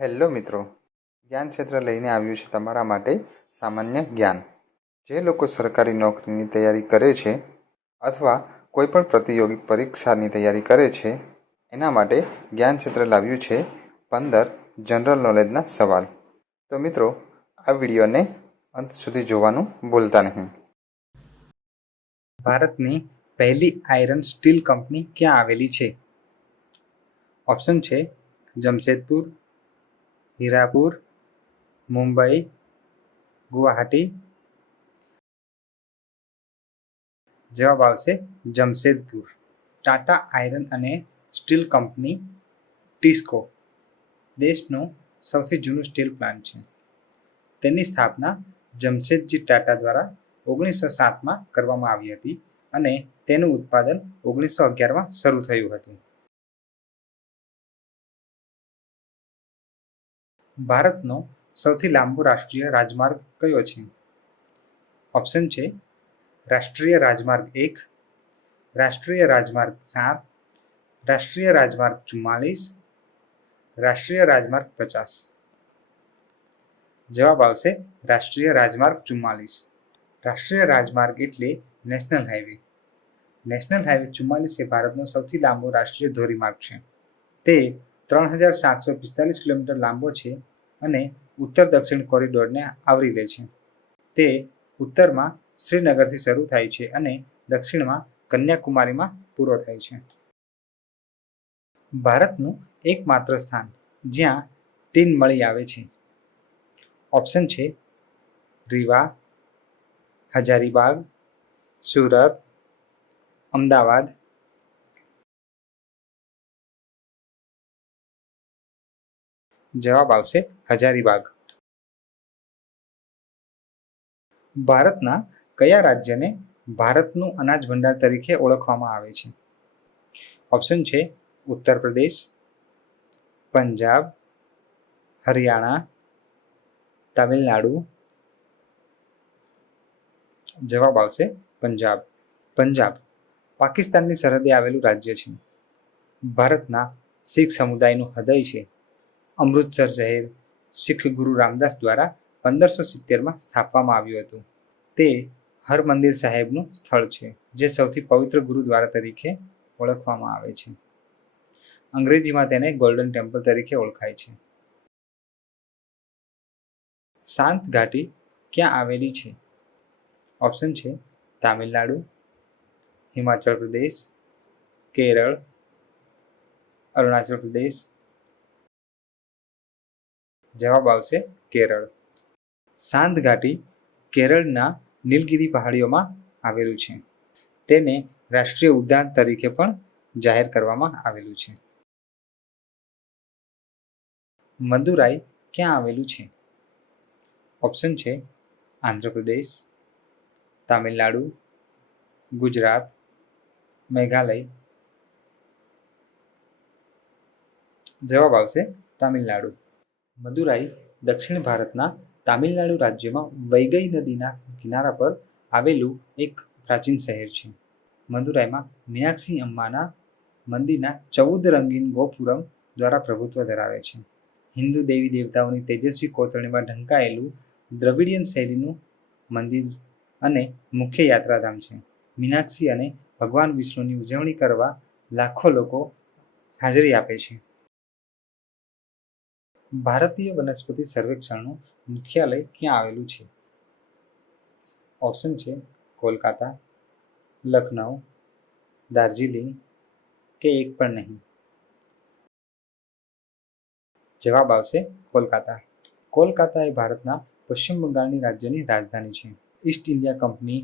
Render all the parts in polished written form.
Hello મિત્રો, જ્ઞાન ક્ષેત્ર લઈને આવ્યું છે તમારા માટે સામાન્ય જ્ઞાન. જે લોકો સરકારી નોકરીની તૈયારી કરે છે અથવા કોઈ પણ પ્રતિયોગી પરીક્ષાની તૈયારી કરે છે એના માટે જ્ઞાન ક્ષેત્ર લાવ્યું છે 15 જનરલ નોલેજના સવાલ. તો મિત્રો, આ વિડીયોને અંત સુધી જોવાનું ભૂલતા નહીં. ભારતની પહેલી આયરન સ્ટીલ કંપની ક્યાં આવેલી છે? ઓપ્શન છે જમશેદપુર, હીરાપુર, મુંબઈ, ગુવાહાટી. જવાબ આવશે જમશેદપુર. ટાટા આયરન અને સ્ટીલ કંપની ટિસ્કો દેશનું સૌથી જૂનું સ્ટીલ પ્લાન્ટ છે. તેની સ્થાપના જમશેદજી ટાટા દ્વારા 1907માં કરવામાં આવી હતી અને તેનું ઉત્પાદન 1911માં શરૂ થયું હતું. ભારતનો સૌથી લાંબો રાષ્ટ્રીય રાજમાર્ગ કયો છે? ઓપ્શન છે રાષ્ટ્રીય રાજમાર્ગ 1, રાષ્ટ્રીય રાજમાર્ગ 7, રાષ્ટ્રીય રાજમાર્ગ 44, રાષ્ટ્રીય રાજમાર્ગ 50. જવાબ આવશે રાષ્ટ્રીય રાજમાર્ગ 44. રાષ્ટ્રીય રાજમાર્ગ એટલે નેશનલ હાઈવે. નેશનલ હાઈવે 44 એ ભારતનો સૌથી લાંબો રાષ્ટ્રીય ધોરીમાર્ગ છે. તે 3745 કિલોમીટર લાંબો છે અને ઉત્તર દક્ષિણ કોરિડોરને આવરી લે છે. તે ઉત્તરમાં શ્રીનગરથી શરૂ થાય છે અને દક્ષિણમાં કન્યાકુમારીમાં પૂરો થાય છે. ભારતનું એકમાત્ર સ્થાન જ્યાં ટીન મળી આવે છે. ઓપ્શન છે રીવા, હજારીબાગ, સુરત, અમદાવાદ. જવાબ આવશે હજારીબાગ. ભારતના કયા રાજ્યને ભારતનું અનાજ ભંડાર તરીકે ઓળખવામાં આવે છે? ઓપ્શન છે ઉત્તર પ્રદેશ, પંજાબ, હરિયાણા, તમિલનાડુ. જવાબ આવશે પંજાબ. પંજાબ પાકિસ્તાનની સરહદે આવેલું રાજ્ય છે. ભારતના શીખ સમુદાયનું હૃદય છે. અમૃતસર શહેર શીખ ગુરુ રામદાસ દ્વારા 1570માં સ્થાપવામાં આવ્યું હતું. તે હરમંદિર સાહેબનું સ્થળ છે, જે સૌથી પવિત્ર ગુરુદ્વારા તરીકે ઓળખવામાં આવે છે. અંગ્રેજીમાં તેને ગોલ્ડન ટેમ્પલ તરીકે ઓળખાય છે. શાંત ઘાટી ક્યાં આવેલી છે? ઓપ્શન છે તામિલનાડુ, હિમાચલ પ્રદેશ, કેરળ, અરુણાચલ પ્રદેશ. જવાબ આવશે કેરળ. શાંત ઘાટી કેરળના નીલગિરી પહાડીઓમાં આવેલું છે. તેને રાષ્ટ્રીય ઉદ્યાન તરીકે પણ જાહેર કરવામાં આવેલું છે. મદુરાઈ ક્યાં આવેલું છે? ઓપ્શન છે આંધ્રપ્રદેશ, તામિલનાડુ, ગુજરાત, મેઘાલય. જવાબ આવશે તામિલનાડુ. મદુરાઈ દક્ષિણ ભારતના તામિલનાડુ રાજ્યમાં વૈગઈ નદીના કિનારા પર આવેલું એક પ્રાચીન શહેર છે. મદુરાઈમાં મીનાક્ષી અમ્માના મંદિરના 14 રંગીન ગોપુરમ દ્વારા પ્રભુત્વ ધરાવે છે. હિન્દુ દેવી દેવતાઓની તેજસ્વી કોતરણીમાં ઢંકાયેલું દ્રવિડિયન શૈલીનું મંદિર અને મુખ્ય યાત્રાધામ છે. મીનાક્ષી અને ભગવાન વિષ્ણુની ઉજવણી કરવા લાખો લોકો હાજરી આપે છે. ભારતીય વનસ્પતિ સર્વેક્ષણનું મુખ્યાલય ક્યાં આવેલું છે? ઓપ્શન છે કોલકાતા, લખનઉ, દાર્જિલિંગ કે એક પણ નહીં. જવાબ આવશે કોલકાતા. કોલકાતા એ ભારતના પશ્ચિમ બંગાળની રાજ્યની રાજધાની છે. East India company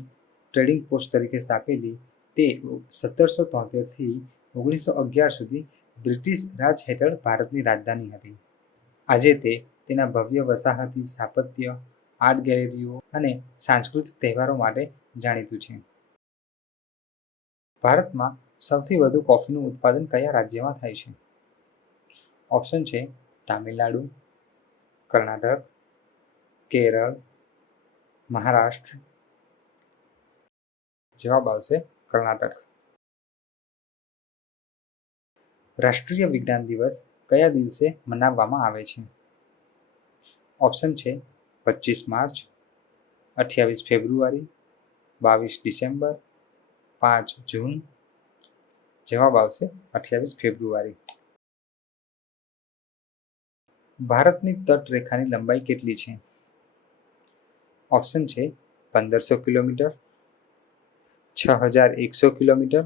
trading post તરીકે સ્થાપેલી તે 1773થી 1911 સુધી બ્રિટિશ રાજ હેઠળ ભારતની રાજધાની હતી. આજે તે તેના ભવ્ય વસાહતી સ્થાપત્ય, આર્ટ ગેલેરીઓ અને સાંસ્કૃતિક તહેવારો માટે જાણીતું છે. ભારતમાં સૌથી વધુ કોફીનું ઉત્પાદન કયા રાજ્યમાં થાય છે? ઓપ્શન છે તામિલનાડુ, કર્ણાટક, કેરળ, મહારાષ્ટ્ર. જવાબ આવશે કર્ણાટક. રાષ્ટ્રીય વિજ્ઞાન દિવસ કયા દિવસે મનાવવામાં આવે છે? ઓપ્શન છે 25 માર્ચ, 28 ફેબ્રુઆરી, 22 ડિસેમ્બર, 5 જૂન. જવાબ આવશે 28 ફેબ્રુઆરી. ભારતની તટરેખાની લંબાઈ કેટલી છે? ઓપ્શન છે 1500 કિલોમીટર, 6100 કિલોમીટર,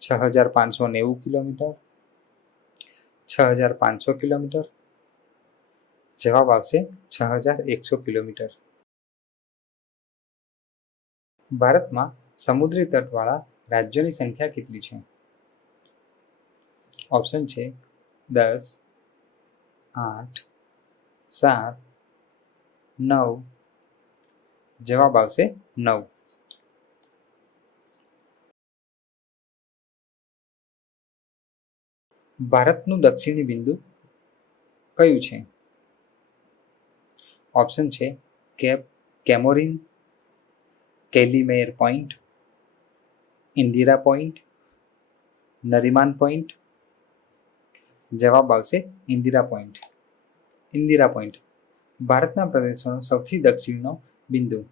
6590 કિલોમીટર, 6500 કિલોમીટર. જવાબ આવશે 6100 કિલોમીટર. ભારતમાં સમુદ્રી તટવાળા રાજ્યોની સંખ્યા કેટલી છે? ઓપ્શન છે 10, 8, 7, 9. જવાબ આવશે 9. ભારતનું દક્ષિણી બિંદુ કયું છે? ઓપ્શન છે cape Comorin, Calimere point, Indira point, Nariman point. જવાબ આવશે ઇન્દિરા પોઈન્ટ. ઇન્દિરા પોઈન્ટ ભારતના પ્રદેશોનો સૌથી દક્ષિણનો બિંદુ.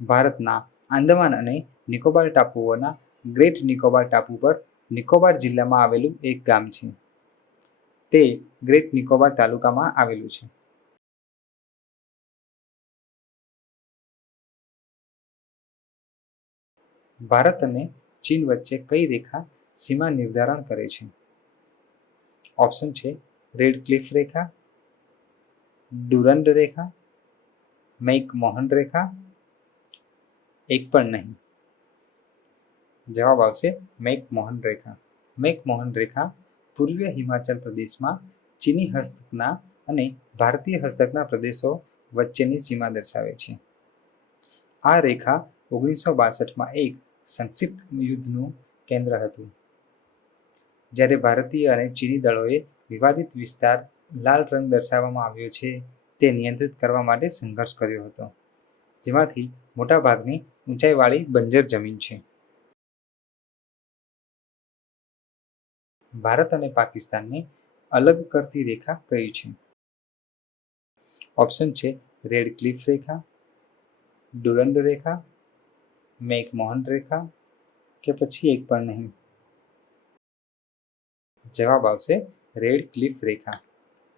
ભારતના આંદામાન અને નિકોબાર ટાપુઓના ગ્રેટ નિકોબાર ટાપુ પર નિકોબાર જિલ્લામાં આવેલું એક ગામ છે. તે ગ્રેટ નિકોબાર તાલુકામાં આવેલું છે. ભારત અને ચીન વચ્ચે કઈ રેખા સીમા નિર્ધારણ કરે છે? ઓપ્શન છે રેડ ક્લિફ રેખા, ડુરન્ડ રેખા, મેક-મોહન રેખા, એક પણ નહીં. જવાબ આવશે મેક-મોહન રેખા. મેક-મોહન રેખા પૂર્વીય હિમાચલ પ્રદેશમાં ચીની હસ્તકના અને ભારતીય હસ્તકના પ્રદેશો વચ્ચેની સીમા દર્શાવે છે. આ રેખા 1962માં એક સંક્ષિપ્ત યુદ્ધનું કેન્દ્ર હતું, જ્યારે ભારતીય અને ચીની દળોએ વિવાદિત વિસ્તાર લાલ રંગ દર્શાવવામાં આવ્યો છે તે નિયંત્રિત કરવા માટે સંઘર્ષ કર્યો હતો, જેમાંથી મોટાભાગની ઊંચાઈવાળી બંજર જમીન છે. ભારત અને પાકિસ્તાનને અલગ કરતી રેખા કઈ છે? ઓપ્શન છે રેડ ક્લિફ રેખા, ડુરન્ડ રેખા, મેક-મોહન રેખા કે પછી એક પણ નહીં. જવાબ આવશે રેડ ક્લિફ રેખા.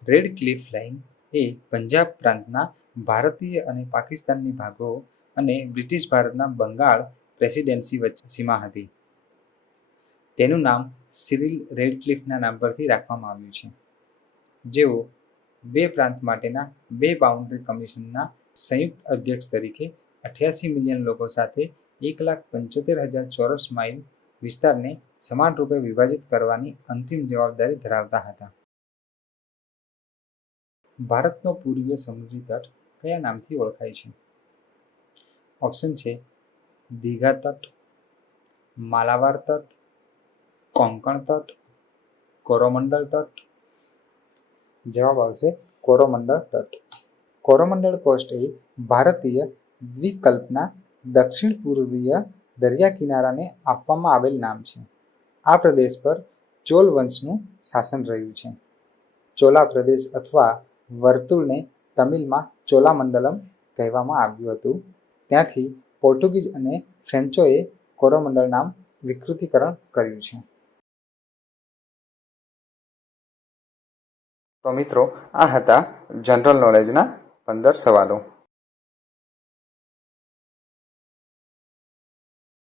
રેડ ક્લિફ લાઇન એ પંજાબ પ્રાંતના ભારતીય અને પાકિસ્તાની ભાગો અને બ્રિટિશ ભારતના બંગાળ પ્રેસિડેન્સી વચ્ચે સીમા હતી. તેનું નામ સિરિલ રેડક્લિફના નામ પરથી રાખવામાં આવ્યું છે, જેઓ બે પ્રાંત માટેના બે બાઉન્ડ્રી કમિશનના સંયુક્ત અધ્યક્ષ તરીકે 88 મિલિયન લોકો સાથે 1,75,000 ચોરસ માઇલ વિસ્તારને સમાનરૂપે વિભાજિત કરવાની અંતિમ જવાબદારી ધરાવતા હતા. ભારતનો પૂર્વીય સમુદ્રી તટ કયા નામથી ઓળખાય છે? ઓપ્શન છે દીઘા તટ, માલાબાર તટ, કોંકણ તટ, કોરોમંડળ તટ. જવાબ આવશે કોરોમંડળ તટ. કોરોમંડળ કોસ્ટ એ ભારતીય દ્વીપકલ્પના દક્ષિણ પૂર્વીય દરિયા કિનારાને આપવામાં આવેલ નામ છે. આ પ્રદેશ પર ચોલ વંશનું શાસન રહ્યું છે. ચોલા પ્રદેશ અથવા વર્તુળને તમિલમાં ચોલામંડલમ કહેવામાં આવ્યું હતું. ત્યાંથી પોર્ટુગીઝ અને ફ્રેન્ચોએ કોરોમંડળ નામ વિકૃતિકરણ કર્યું છે. તો મિત્રો, આ હતા જનરલ નોલેજના 15 સવાલો.